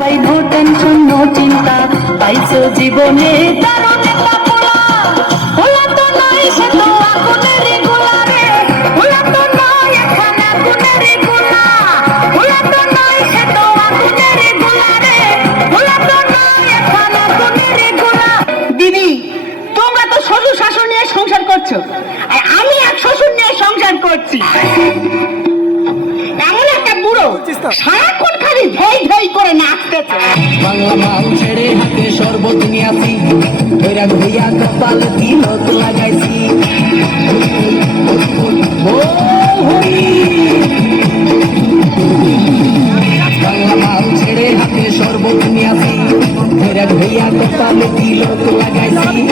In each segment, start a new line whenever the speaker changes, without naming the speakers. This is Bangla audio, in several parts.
পাই নো টেনশন নো চিন্তা। পাইছো জীবনে দারুণ
সংসার করছ। আর আমি এক শ্বশুর নিয়ে সংসার করছি। এমন একটা বুড়ো সারাক্ষণ খালি ধই ধই করে নাচতেছে
বাংলা মাল ছেড়ে হাতে শরবত আসি। ওইরা ধুইয়া কপালে তিলক লাগাইছি। ও হরি। লাগাইছি।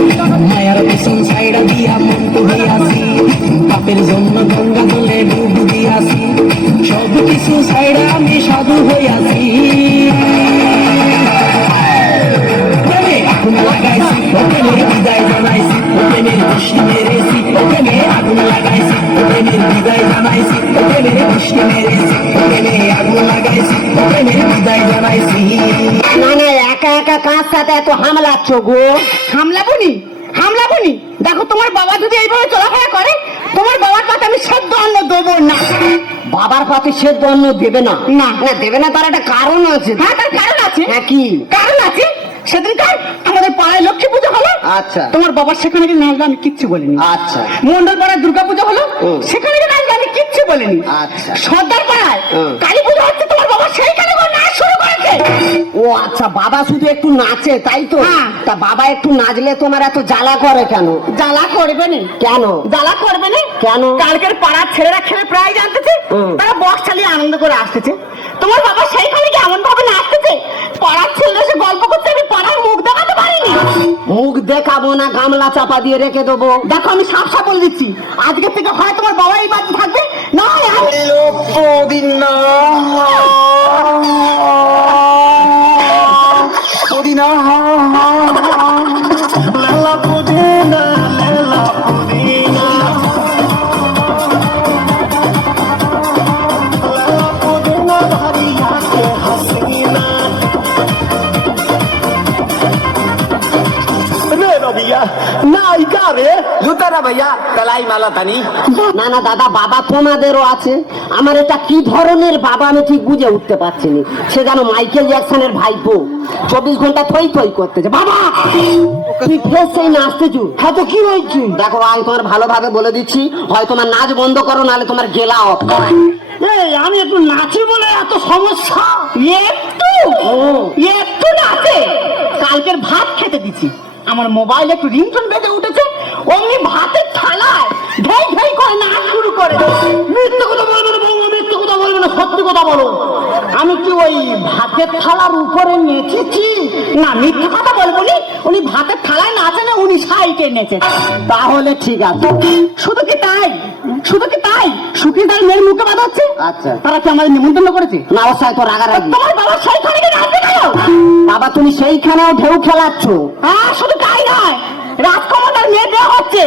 মায়ার পেছন সাইডা
একা সাথে এত হামলাচ্ছ গো? হামলাবনি? হামলাবনি? দেখো তোমার বাবা যদি এইভাবে চলাফেরা করে তোমার বাবার কাছে আমি সেদ্ধ অন্ন দেবো না।
বাবার পাতে সেদ্ধ অন্ন দেবে না?
না।
দেবে না তার একটা কারণ আছে।
হ্যাঁ তার কারণ আছে।
হ্যাঁ কি?
কারণ আছে সেদিনকার আমাদের পাড়ায় লক্ষ্মী পুজো হলো।
আচ্ছা।
তোমার বাবার সেখানে গিয়ে নাচবে আমি কিচ্ছু বলিনি।
আচ্ছা।
মন্ডল পাড়ায় দুর্গা পুজো হলো সেখানে গিয়ে নাচবে আমি কিচ্ছু বলিনি।
আচ্ছা।
সর্দার পাড়ায়
আচ্ছা বাবা শুধু একটু নাচে তাই তো?
হ্যাঁ।
তা বাবা একটু নাচলে তোমার এত জ্বালা করে কেন?
জ্বালা করবে না।
কেন?
জ্বালা করবে না?
কেন?
কালকের পাড়ার ছেলেরা খেলে প্রায় জানতেছে তারা বক্স চালিয়ে আনন্দ করে আসতেছে। তোমার বাবা সেইখানে কি এমন ভাবে নাচতেছে? পাড়ার ছেলেরা সে গল্প করতে আমি পাড়ার মুখ দেখাতে পারিনি।
মুখ দেখাবো না গামলা চাপা দিয়ে রেখে দেবো।
দেখো আমি সাপ সাপ বলে দিচ্ছি। আজকে থেকে না
না দাদা বাবা তোমাদেরও আছে। আমার এটা কি ধরনের বাবা আমি ঠিক বুঝে উঠতে পারছি না সে যেন মাইকেল জ্যাকসনের ভাইপো। চব্বিশ ঘণ্টা থই থই করতেছে। বাবা! তুই ফের সেই নাচতেছু হ্যাঁ তো কি হয়েছে? দেখো আমি তোমার ভালোভাবে বলে দিচ্ছি। হয় তোমার নাচ বন্ধ করো নাহলে তোমার গেলা অফ।
এই আমি একটু নাচি বলে এত সমস্যা? একটু? একটু নাচে? কালকের ভাত খেতে দিছি। আমার মোবাইল একটু রিংটোন বেজে উঠেছে অমনি ভাতের থালায় ধই ধই করে নাচ শুরু করে। মিথ্যে কথা বলবে না বৌমা মিথ্যে কথা বলবে না সত্যি কথা বলো। আমি কি ওই ভাতের থালার উপরে নেচেছি? না মিথ্যে কথা বলব নি উনি ভাতের থালায় নাচে না উনি সাইকে নেচে
তাহলে ঠিক আছে।
শুধু কি তাই? শুধু কি তাই? সুখী তার মেয়ের মুখে বাঁধাচ্ছে
আচ্ছা।
তারা কি আমাদের নিমন্ত্রণ করেছে?
না অবশ্যই তো রাগারাগি।
তোমার বাবা সেইখানে গিয়ে নাচবে? কেন
বাবা তুমি সেইখানেও ঢেউ খেলাচ্ছ।
হ্যাঁ শুধু তাই নয় রাজকুমার মেয়ে দেওয়া হচ্ছে।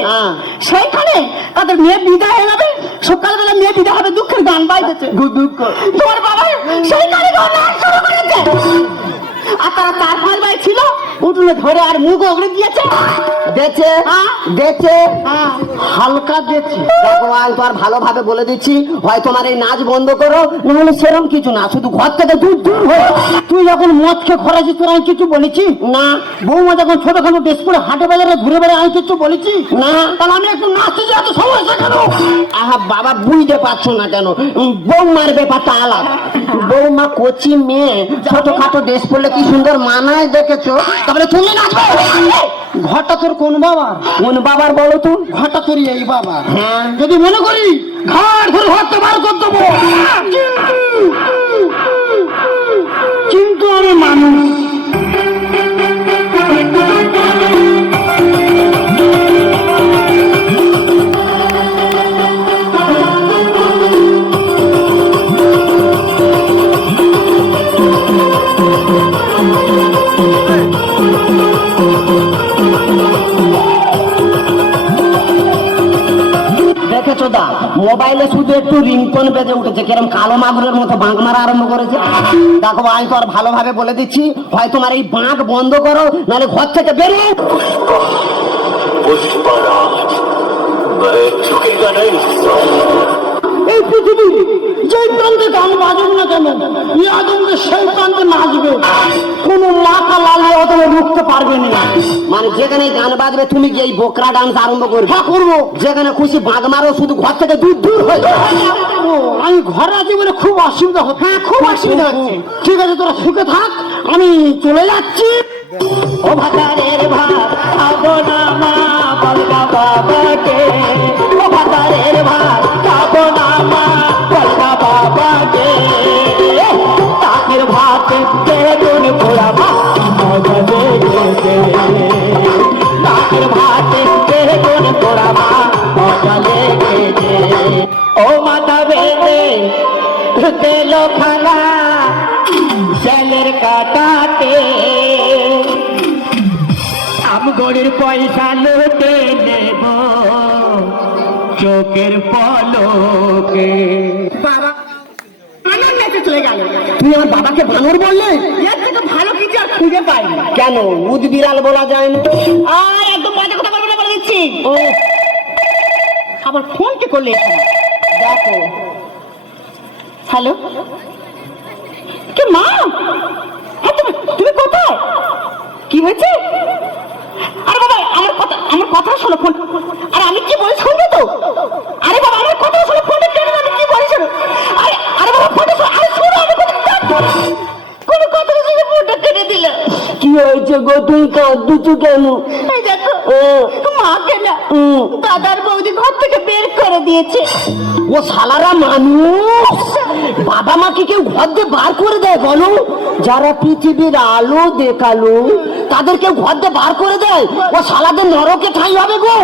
সেইখানে তাদের মেয়ে বিদায় হয়ে যাবে সকালবেলা মেয়ে বিদায় হবে দুঃখের গান বাইতেছে দুঃখ। তোমার বাবা সেইখানে গান শুরু করেছে। আর তারা পাঁচ ভাই ছিল উঠুনে ধরে আর মুখ ওগড়ে দিয়েছে।
দেখছে
হ্যাঁ। হ্যাঁ।
হালকা দেখো আমি তোমার ভালোভাবে বলে দিচ্ছি হয় তোমার এই নাচ বন্ধ করো নাহলে সেরকম কিছু না শুধু ঘর থেকে দূর দূর হয়ে
তুই যখন মদ খেয়ে খরাছি তোর আমি কিছু বলেছি?
না।
বৌমা যখন ছোটখাটো ড্রেস পরে হাটে বাজারে ঘুরে বেড়ে আমি কিছু বলেছি?
না।
তাহলে আমি একটু নাচতে যে এত সমস্যা কেন?
আহা বাবা বুঝতে পারছ না কেন? বৌমার ব্যাপারটা আলাদা। বৌমা কচি মেয়ে ছোটখাটো ড্রেস পরলে কি সুন্দর মানায় দেখেছ? তাহলে তুমি নাচবে
ঘরটা তোর কোন বাবার?
কোন বাবার বলো তো।
ঘরটা তোর এই বাবা
হ্যাঁ।
যদি মনে করি ঘর ঘর ঘরটা বার করে দেবো। কিন্তু আমি মানুষ
একটু রিংটোন বেজে উঠেছে? কিরম কালো মাগুরের মতো বাঁক মারা আরম্ভ করেছে? দেখো, আমি তো আর ভালোভাবে বলে দিচ্ছি, হয় তোমার এই বাঁক বন্ধ করো, নাহলে ঘর থেকে বেরো মানে যেখানে গান বাজবে তুমি গিয়ে এই বোকরা ডান্স আরম্ভ করবে।
হ্যাঁ করব।
যেখানে খুশি বাঘ মারো শুধু ঘর থেকে দূর দূর হয়ে
আমি ঘরে আছি বলে খুব অসুবিধা হচ্ছে। হ্যাঁ খুব অসুবিধা হচ্ছে। ঠিক আছে তোরা সুখে থাক আমি চলে যাচ্ছি।
ও ভাতারের খানা জলের কাটাতে। আমগরের পয়সা লুটে নেব চোখের পলকে।
বাবা আমার নেচে চলে গেল।
তুমি আমার বাবাকে বানর বললে?
এর থেকে ভালো কিছু আর খুঁজে পাই
কেন? উদ বিড়াল বলা যায় না।
আর একদম বাজে কথা বলব না বলে দিচ্ছি। ও। আবার ফোন কে করলে? দেখো হ্যালো? কে মা? হ্যাঁ তুমি তুমি কোথায়? কি হয়েছে? আরে বাবা, আমার কথা আমার কথা শোনো ফোন। আরে আমি কি বলি শুনবে তো? আরে বাবা, আমার কথা শোনো ফোনে কেন আমি কি বলি শোনো? আরে আরে বাবা, ফোনটা শোনো, আরে শোনো, আমি কথা কোনো কথা শুনে ফোনটা কেটে দিল
কি হয়েছে গো? তুই কাঁদুচু কেন?
মাকে না দাদার বৌদি ঘর থেকে বের করে দিয়েছে।
ও শালারা মানুষ! বাবা মাকে কেউ ঘর দিয়ে বার করে দেয় বলো? যারা পৃথিবীর আলো দেখাল তাদের কেউ ঘর দিয়ে বার করে দেয়? ও শালাদের নরকে ঠাই হবে গো!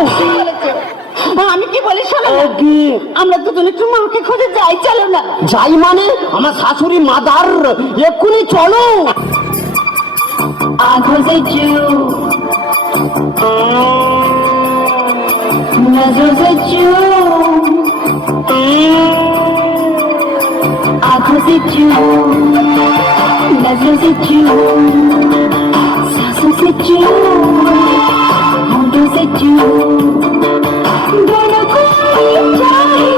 আমি কি বলি শোনো
কি?
আমরা দুজন একটু মাকে খোঁজে যাই চলো না।
যাই মানে? আমার শাশুড়ি মাদার এক্ষুনি চলো!
I
visit you. I visit you. I visit you. I visit you. I
visit you. I visit you. Don't go away,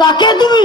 সেই বলো ও ডাকে তুমি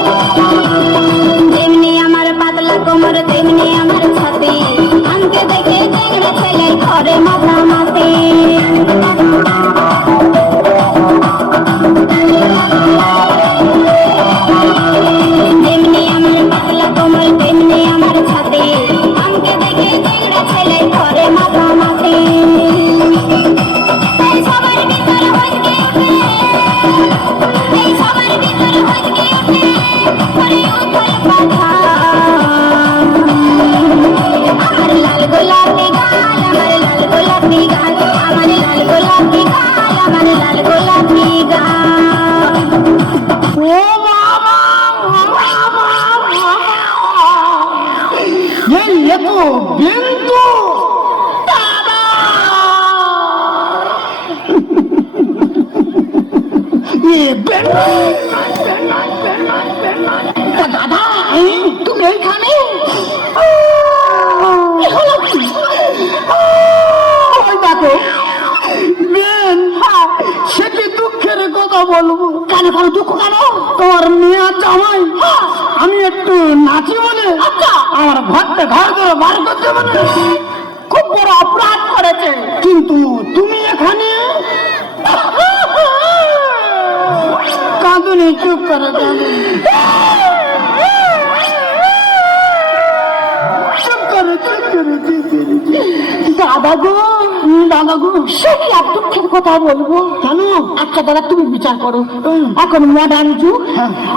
বিন্দু দাদা এ বেন্দু তা দাদা এই, তুমি এইখানে কি হলো কি? ওই কথা বলব। কেন কেন দুঃখ কেন? তোমার মেয়ে জামাই আমি একটু নাচি বলে আচ্ছা। আমার ঘরটা ঘর ধরে বার করতে বলে খুব বড় অপরাধ করেছে। কিন্তু তুমি এখানে কাঁদুনি চুপ করে কাঁদুনি। দাদা গো দাদা গো সে কি আর দুঃখের কথা বলব? কেন? আচ্ছা দাদা তুমি বিচার করো। এখন মডার্ন যুগ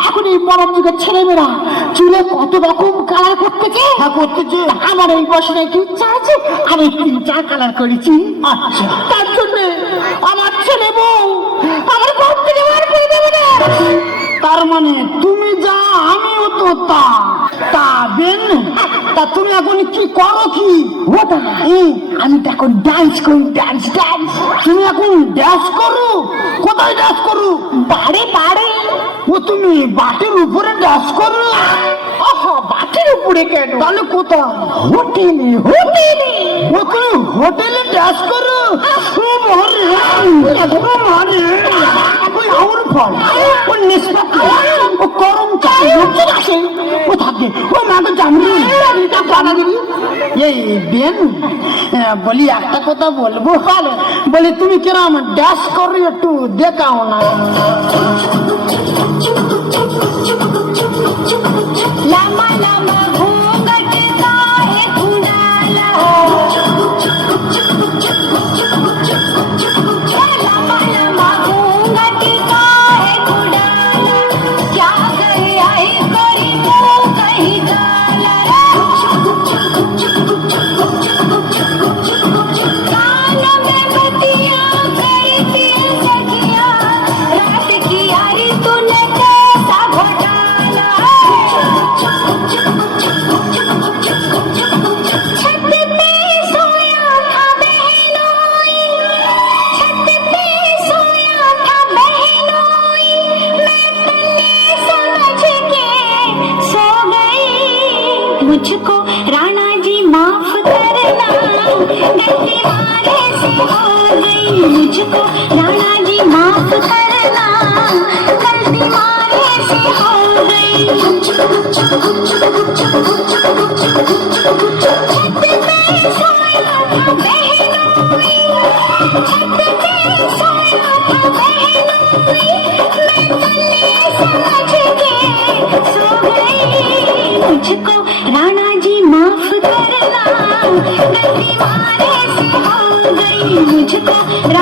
এখন এই মডার্ন যুগের ছেলেমেয়েরা চুলে কত রকম কালার করতেছে? হ্যাঁ করতেছে। আমার এই বছরে একটু ইচ্ছা আছে? আমি তিন চার কালার করেছি। আচ্ছা। তার জন্য আমার ছেলে বউ আমার ঘর থেকে বার করে দেবে না। তার মানে তুমি যা, আমিও তো তা। তা বেন, তা তুমি এখন কি করো কি? আমি তো এখন ডান্স করি ডান্স ডান্স তুমি এখন ডান্স করো? কোথায় ডান্স করো? বাড়ে বাড়ে। ও, তুমি বাটের উপরে ডান্স করো বাটের উপরে কেন? তাহলে কোথায়? হোটেলে হোটেলে। ও, তুমি হোটেলে ডান্স করো? কি হ্যাঁ, একটা কথা বলব? ভালো বলি তুমি কিরম ড্যাস করি একটু দেখাও না।
লামা লামা